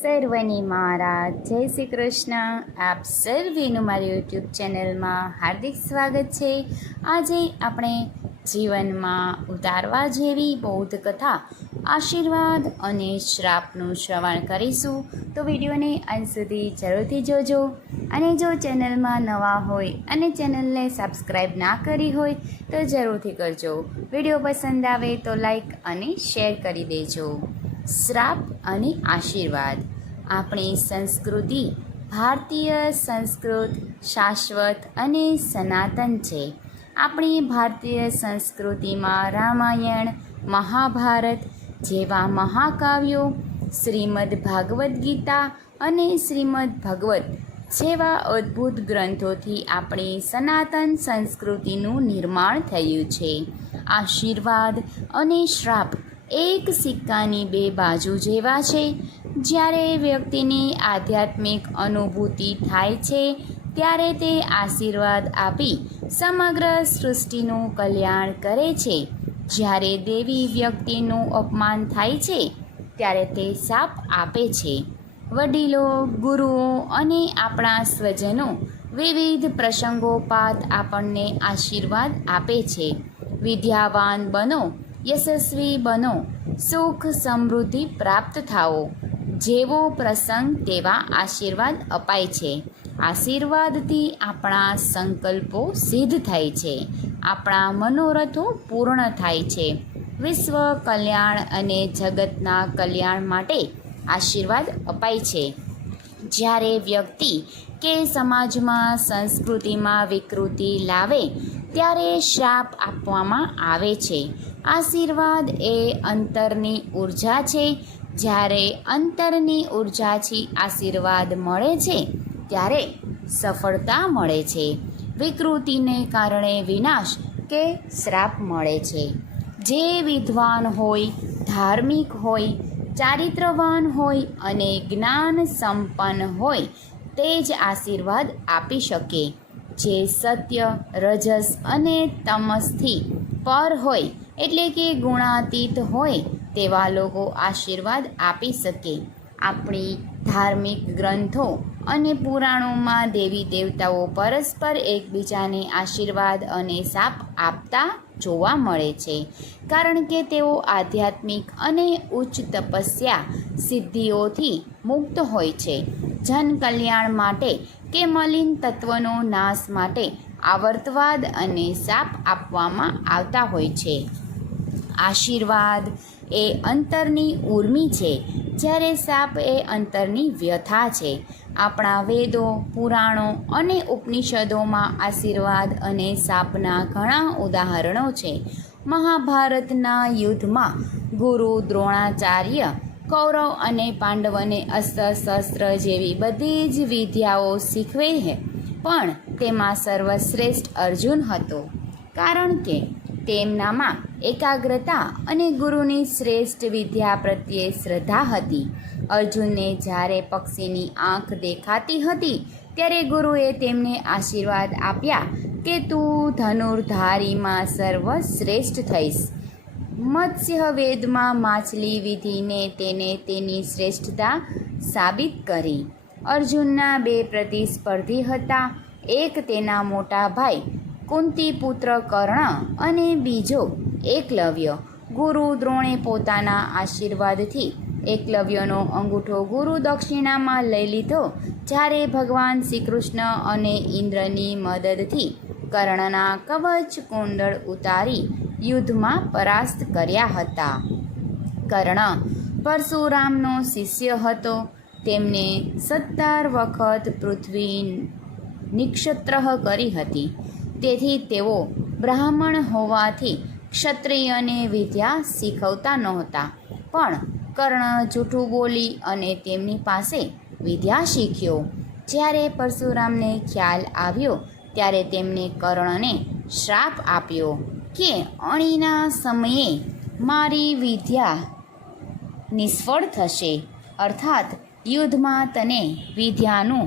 સર્વને મારા જય શ્રી કૃષ્ણ. આપ સર્વેનું મારી યુટ્યુબ ચેનલમાં હાર્દિક સ્વાગત છે. આજે આપણે જીવનમાં ઉતારવા જેવી બૌદ્ધ કથા આશીર્વાદ અને શ્રાપનું શ્રવણ કરીશું. તો વિડીયોને અંત સુધી જરૂરથી જોજો. અને જો ચેનલમાં નવા હોય અને ચેનલને સબસ્ક્રાઈબ ના કરી હોય તો જરૂરથી કરજો. વિડીયો પસંદ આવે તો લાઈક અને શેર કરી દેજો. શ્રાપ અને આશીર્વાદ. આપણી સંસ્કૃતિ ભારતીય સંસ્કૃત શાશ્વત અને સનાતન છે. આપણી ભારતીય સંસ્કૃતિમાં રામાયણ, મહાભારત જેવા મહાકાવ્યો, શ્રીમદ ભાગવદ્ ગીતા અને શ્રીમદ ભગવત જેવા અદ્ભુત ગ્રંથોથી આપણી સનાતન સંસ્કૃતિનું નિર્માણ થયું છે. આશીર્વાદ અને શ્રાપ એક સિક્કાની બે બાજુ જેવા છે. જ્યારે વ્યક્તિની આધ્યાત્મિક અનુભૂતિ થાય છે ત્યારે તે આશીર્વાદ આપી સમગ્ર સૃષ્ટિનું કલ્યાણ કરે છે. જ્યારે દેવી વ્યક્તિનું અપમાન થાય છે ત્યારે તે શાપ આપે છે. વડીલો, ગુરુઓ અને આપણા સ્વજનો વિવિધ પ્રસંગોપાત આપણને આશીર્વાદ આપે છે. વિદ્યાવાન બનો, યશસ્વી બનો, સુખ સમૃદ્ધિ પ્રાપ્ત થાઓ જેવો પ્રસંગ તેવા આશીર્વાદ અપાય છે. આશીર્વાદથી આપણા સંકલ્પો સિદ્ધ થાય છે, આપણા મનોરથો પૂર્ણ થાય છે. વિશ્વ કલ્યાણ અને જગતના કલ્યાણ માટે આશીર્વાદ અપાય છે. જ્યારે વ્યક્તિ કે સમાજમાં સંસ્કૃતિમાં વિકૃતિ લાવે ત્યારે શ્રાપ આપવામાં આવે છે. આશીર્વાદ એ અંતરની ઉર્જા છે. જ્યારે અંતરની ઉર્જાથી આશીર્વાદ મળે છે ત્યારે સફળતા મળે છે. વિકૃતિને કારણે વિનાશ કે શ્રાપ મળે છે. જે વિદ્વાન હોય, ધાર્મિક હોય, ચારિત્રવાન હોય અને જ્ઞાન સંપન્ન હોય તે જ આશીર્વાદ આપી શકે. જે સત્ય, રજસ અને તમસથી પર હોય એટલે કે ગુણાતીત હોય તેવા લોકો આશીર્વાદ આપી શકે. આપણી ધાર્મિક ગ્રંથો અને પુરાણોમાં દેવી દેવતાઓ પરસ્પર એકબીજાને આશીર્વાદ અને શાપ આપતા જોવા મળે છે. કારણ કે તેઓ આધ્યાત્મિક અને ઉચ્ચ તપસ્યા સિદ્ધિઓથી મુક્ત હોય છે. જન કલ્યાણ માટે કે મલિન તત્વનો નાશ માટે આવર્તવાદ અને શાપ આપવામાં આવતા હોય છે. આશીર્વાદ એ અંતરની ઉર્મી છે, જ્યારે શાપ એ અંતરની વ્યથા છે. આપણા વેદો, પુરાણો અને ઉપનિષદોમાં આશીર્વાદ અને શાપના ઘણા ઉદાહરણો છે. મહાભારતના યુદ્ધમાં ગુરુ દ્રોણાચાર્ય કૌરવ અને પાંડવોને અસ્ત્ર શસ્ત્ર જેવી બધી જ વિદ્યાઓ શીખવે છે, પણ તેમાં સર્વશ્રેષ્ઠ અર્જુન હતો. કારણ કે તેમનામાં એકાગ્રતા અને ગુરુની શ્રેષ્ઠ વિદ્યા પ્રત્યે શ્રદ્ધા હતી. અર્જુનને જ્યારે પક્ષીની આંખ દેખાતી હતી ત્યારે ગુરુએ તેમને આશીર્વાદ આપ્યા કે તું ધનુર્ધારીમાં સર્વશ્રેષ્ઠ થઈશ. મત્સ્ય વેદમાં માછલી વિધિને તેને તેની શ્રેષ્ઠતા સાબિત કરી. અર્જુનના બે પ્રતિસ્પર્ધી હતા. એક તેના મોટા ભાઈ કુંતીપુત્ર કર્ણ અને બીજો એકલવ્ય. ગુરુ દ્રોણે પોતાના આશીર્વાદથી એકલવ્યનો અંગૂઠો ગુરુ દક્ષિણામાં લઈ લીધો. જ્યારે ભગવાન શ્રી કૃષ્ણ અને ઇન્દ્રની મદદથી કર્ણના કવચ કુંડળ ઉતારી યુદ્ધમાં પરાસ્ત કર્યા હતા. કર્ણ પરશુરામનો શિષ્ય હતો. તેમને 17 વખત પૃથ્વી નિક્ષત્ર કરી હતી. તેથી તેઓ બ્રાહ્મણ હોવાથી ક્ષત્રિયને વિદ્યા શીખવતા નહોતા. પણ કર્ણ જૂઠું બોલી અને તેમની પાસે વિદ્યા શીખ્યો. જ્યારે પરશુરામને ખ્યાલ આવ્યો ત્યારે તેમને કર્ણને શ્રાપ આપ્યો કે અણીના સમયે મારી વિદ્યા નિષ્ફળ થશે, અર્થાત યુદ્ધમાં તને વિદ્યાનું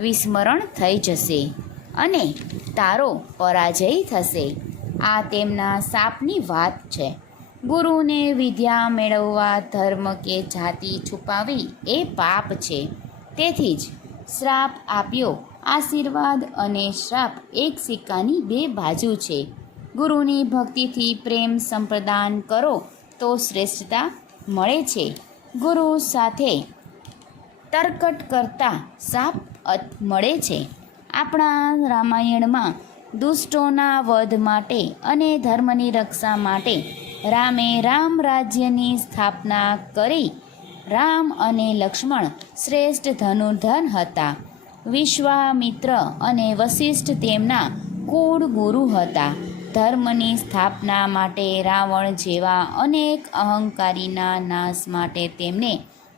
વિસ્મરણ થઈ જશે અને તારો પરાજય થશે. આ તેમના શાપની વાત છે. ગુરુને વિદ્યા મેળવવા ધર્મ કે જાતિ છુપાવી એ પાપ છે. તેથી જ શ્રાપ આપ્યો. આશીર્વાદ અને શ્રાપ એક સિક્કાની બે બાજુ છે. ગુરુની ભક્તિથી પ્રેમ સંપ્રદાન કરો તો શ્રેષ્ઠતા મળે છે. ગુરુ સાથે તરકટ કરતા શાપ મળે છે. આપણા રામાયણમાં દુષ્ટોના વધ માટે અને ધર્મની રક્ષા માટે રામે રામ રાજ્યની સ્થાપના કરી. રામ અને લક્ષ્મણ શ્રેષ્ઠ ધનુર્ધર હતા. વિશ્વામિત્ર અને વશિષ્ઠ તેમના કુળ ગુરુ હતા. ધર્મની સ્થાપના માટે રાવણ જેવા અનેક અહંકારીના નાશ માટે તેમને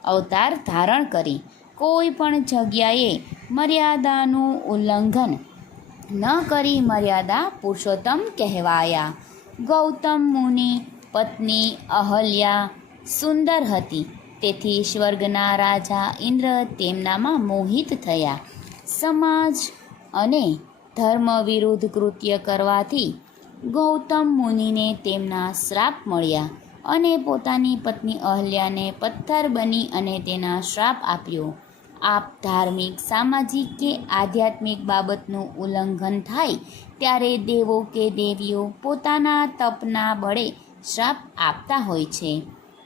અવતાર ધારણ કરી. કોઈ પણ જગ્યાએ મર્યાદાનું ઉલ્લંઘન ન કરી મર્યાદા પુરુષોત્તમ કહેવાયા. ગૌતમ મુનિ પત્ની અહલ્યા સુંદર હતી. તેથી સ્વર્ગના રાજા ઇન્દ્ર તેમનામાં મોહિત થયા. સમાજ અને ધર્મ વિરુદ્ધ કૃત્ય કરવાથી ગૌતમ મુનિને તેમના શ્રાપ મળ્યા અને પોતાની પત્ની અહલ્યાને પથ્થર બની અને તેના શ્રાપ આપ્યો. આપ ધાર્મિક, સામાજિક કે આધ્યાત્મિક બાબતનું ઉલ્લંઘન થાય ત્યારે દેવો કે દેવીઓ પોતાના તપના બળે શ્રાપ આપતા હોય છે.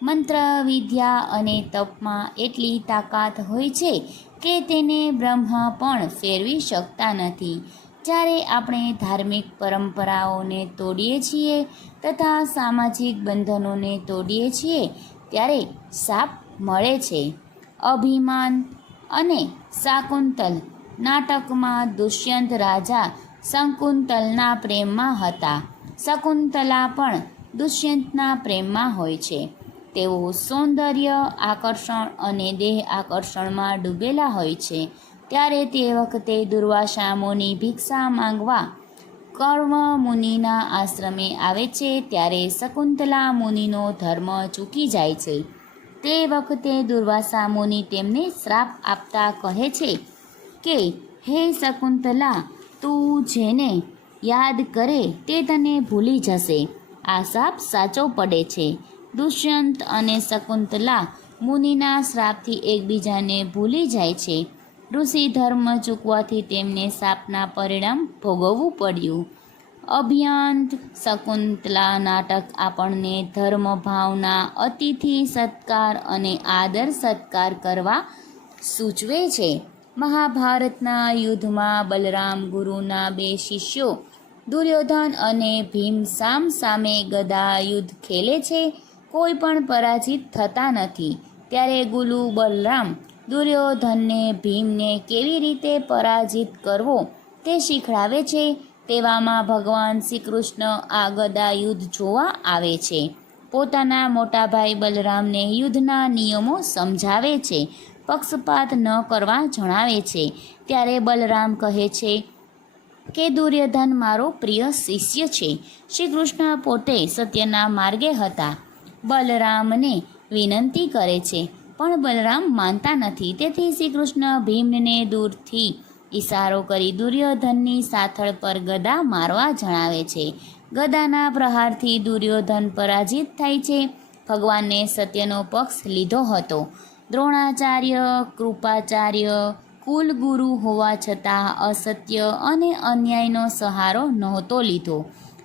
મંત્ર, વિદ્યા અને તપમાં એટલી તાકાત હોય છે કે તેને બ્રહ્મા પણ ફેરવી શકતા નથી. જ્યારે આપણે ધાર્મિક પરંપરાઓને તોડીએ છીએ તથા સામાજિક બંધનોને તોડીએ છીએ ત્યારે શાપ મળે છે. અભિમાન અને શાકુંતલ નાટકમાં દુષ્યંત રાજા શકુંતલના પ્રેમમાં હતા. શકુંતલા પણ દુષ્યંતના પ્રેમમાં હોય છે. તેઓ સૌંદર્ય આકર્ષણ અને દેહ આકર્ષણમાં ડૂબેલા હોય છે. ત્યારે તે વખતે દુર્વાસા મુનિ ભિક્ષા માંગવા કર્મ મુનિના આશ્રમે આવે છે. ત્યારે શકુંતલા મુનિનો ધર્મ ચૂકી જાય છે. તે વખતે દુર્વાસા મુનિ તેમને શ્રાપ આપતા કહે છે કે હે શકુંતલા, તું જેને યાદ કરે તે તને ભૂલી જશે. આ શાપ સાચો પડે છે. દુષ્યંત અને શકુંતલા મુનિના શ્રાપથી એકબીજાને ભૂલી જાય છે. ઋષિ ધર્મ ચૂકવાથી તેમને શાપના પરિણામ ભોગવવું પડ્યું. અભ્યંત શકુંતલા નાટક આપણને ધર્મ ભાવના, અતિથિ સત્કાર અને આદર સત્કાર કરવા સૂચવે છે. મહાભારતના યુદ્ધમાં બલરામ ગુરુના બે શિષ્યો દુર્યોધન અને ભીમ સામ સામે ગદા યુદ્ધ ખેલે છે. કોઈ પણ પરાજિત થતા નથી. ત્યારે ગુરુ બલરામ દુર્યોધનને ભીમને કેવી રીતે પરાજિત કરવો તે શીખડાવે છે. તેવામાં ભગવાન શ્રી કૃષ્ણ આ ગદા યુદ્ધ જોવા આવે છે. પોતાના મોટા ભાઈ બલરામને યુદ્ધના નિયમો સમજાવે છે. પક્ષપાત ન કરવા જણાવે છે. ત્યારે બલરામ કહે છે કે દુર્યોધન મારો પ્રિય શિષ્ય છે. શ્રી કૃષ્ણ પોતે સત્યના માર્ગે હતા. બલરામને વિનંતી કરે છે પણ બલરામ માનતા નથી. તેથી શ્રી કૃષ્ણ ભીમને દૂરથી ઈશારો કરી દુર્યોધનની સાથળ પર ગદા મારવા જણાવે છે. ગદાના પ્રહારથી દુર્યોધન પરાજિત થાય છે. ભગવાનને સત્યનો પક્ષ લીધો હતો. દ્રોણાચાર્ય, કૃપાચાર્ય કુલગુરુ હોવા છતાં અસત્ય અને અન્યાયનો સહારો નહોતો લીધો.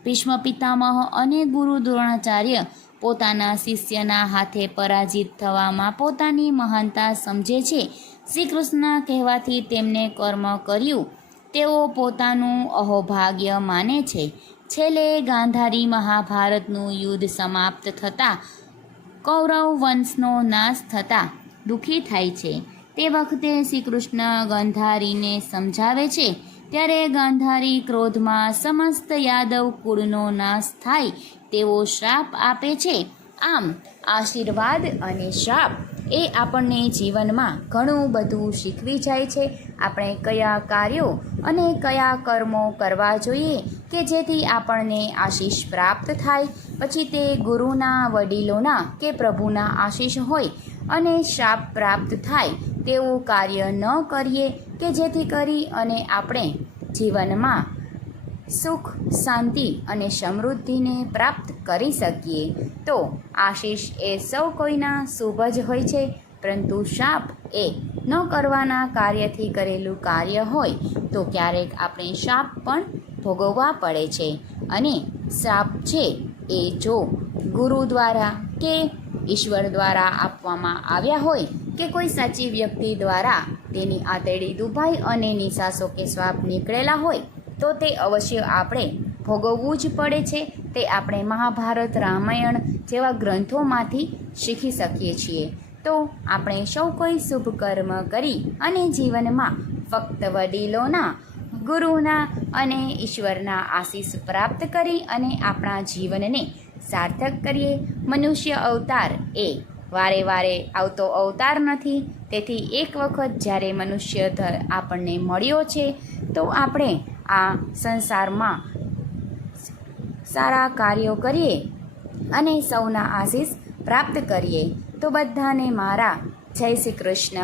ભીષ્મ પિતામહ અને ગુરુ દ્રોણાચાર્ય પોતાના શિષ્યના હાથે પરાજિત થવામાં પોતાની મહાનતા સમજે છે. શ્રી કૃષ્ણ કહેવાથી તેમને કર્મ કર્યું તેઓ પોતાનું અહોભાગ્ય માને છે. છેલ્લે ગાંધારી મહાભારતનું યુદ્ધ સમાપ્ત થતાં કૌરવ વંશનો નાશ થતાં દુઃખી થાય છે. તે વખતે શ્રી કૃષ્ણ ગાંધારીને સમજાવે છે. ત્યારે ગાંધારી ક્રોધમાં સમસ્ત યાદવ કુળનો નાશ થાય તેવો શ્રાપ આપે છે. આમ આશીર્વાદ અને શ્રાપ એ આપણને જીવનમાં ઘણું બધું શીખવી જાય છે. આપણે કયા કાર્યો અને કયા કર્મો કરવા જોઈએ કે જેથી આપણને આશીષ પ્રાપ્ત થાય. પછી તે ગુરુના, વડીલોના કે પ્રભુના આશીષ હોય અને શ્રાપ પ્રાપ્ત થાય તેવું કાર્ય ન કરીએ કે જેથી કરી અને આપણે જીવનમાં સુખ, શાંતિ અને સમૃદ્ધિને પ્રાપ્ત કરી શકીએ. તો આશીષ એ સૌ કોઈના શુભ જ હોય છે, પરંતુ શાપ એ ન કરવાના કાર્યથી કરેલું કાર્ય હોય તો ક્યારેક આપણે શાપ પણ ભોગવવા પડે છે. અને શાપ છે એ જો ગુરુ દ્વારા કે ઈશ્વર દ્વારા આપવામાં આવ્યા હોય કે કોઈ સાચી વ્યક્તિ દ્વારા તેની આંતરડી દુભાઈ અને નિશાસો કે શ્રાપ નીકળેલા હોય તો તે અવશ્ય આપણે ભોગવવું જ પડે છે. તે આપણે મહાભારત, રામાયણ જેવા ગ્રંથોમાંથી શીખી શકીએ છીએ. તો આપણે સૌ કોઈ શુભ કર્મ કરી અને જીવનમાં ફક્ત વડીલોના, ગુરુના અને ઈશ્વરના આશીષ પ્રાપ્ત કરી અને આપણા જીવનને સાર્થક કરીએ. મનુષ્ય અવતાર એ વારે વારે આવતો અવતાર નથી. તેથી એક વખત જ્યારે મનુષ્ય આપણને મળ્યો છે તો આપણે આ સંસારમાં સારા કાર્યો કરીએ અને સૌના આશીષ પ્રાપ્ત કરીએ. તો બધાને મારા જય શ્રી કૃષ્ણ.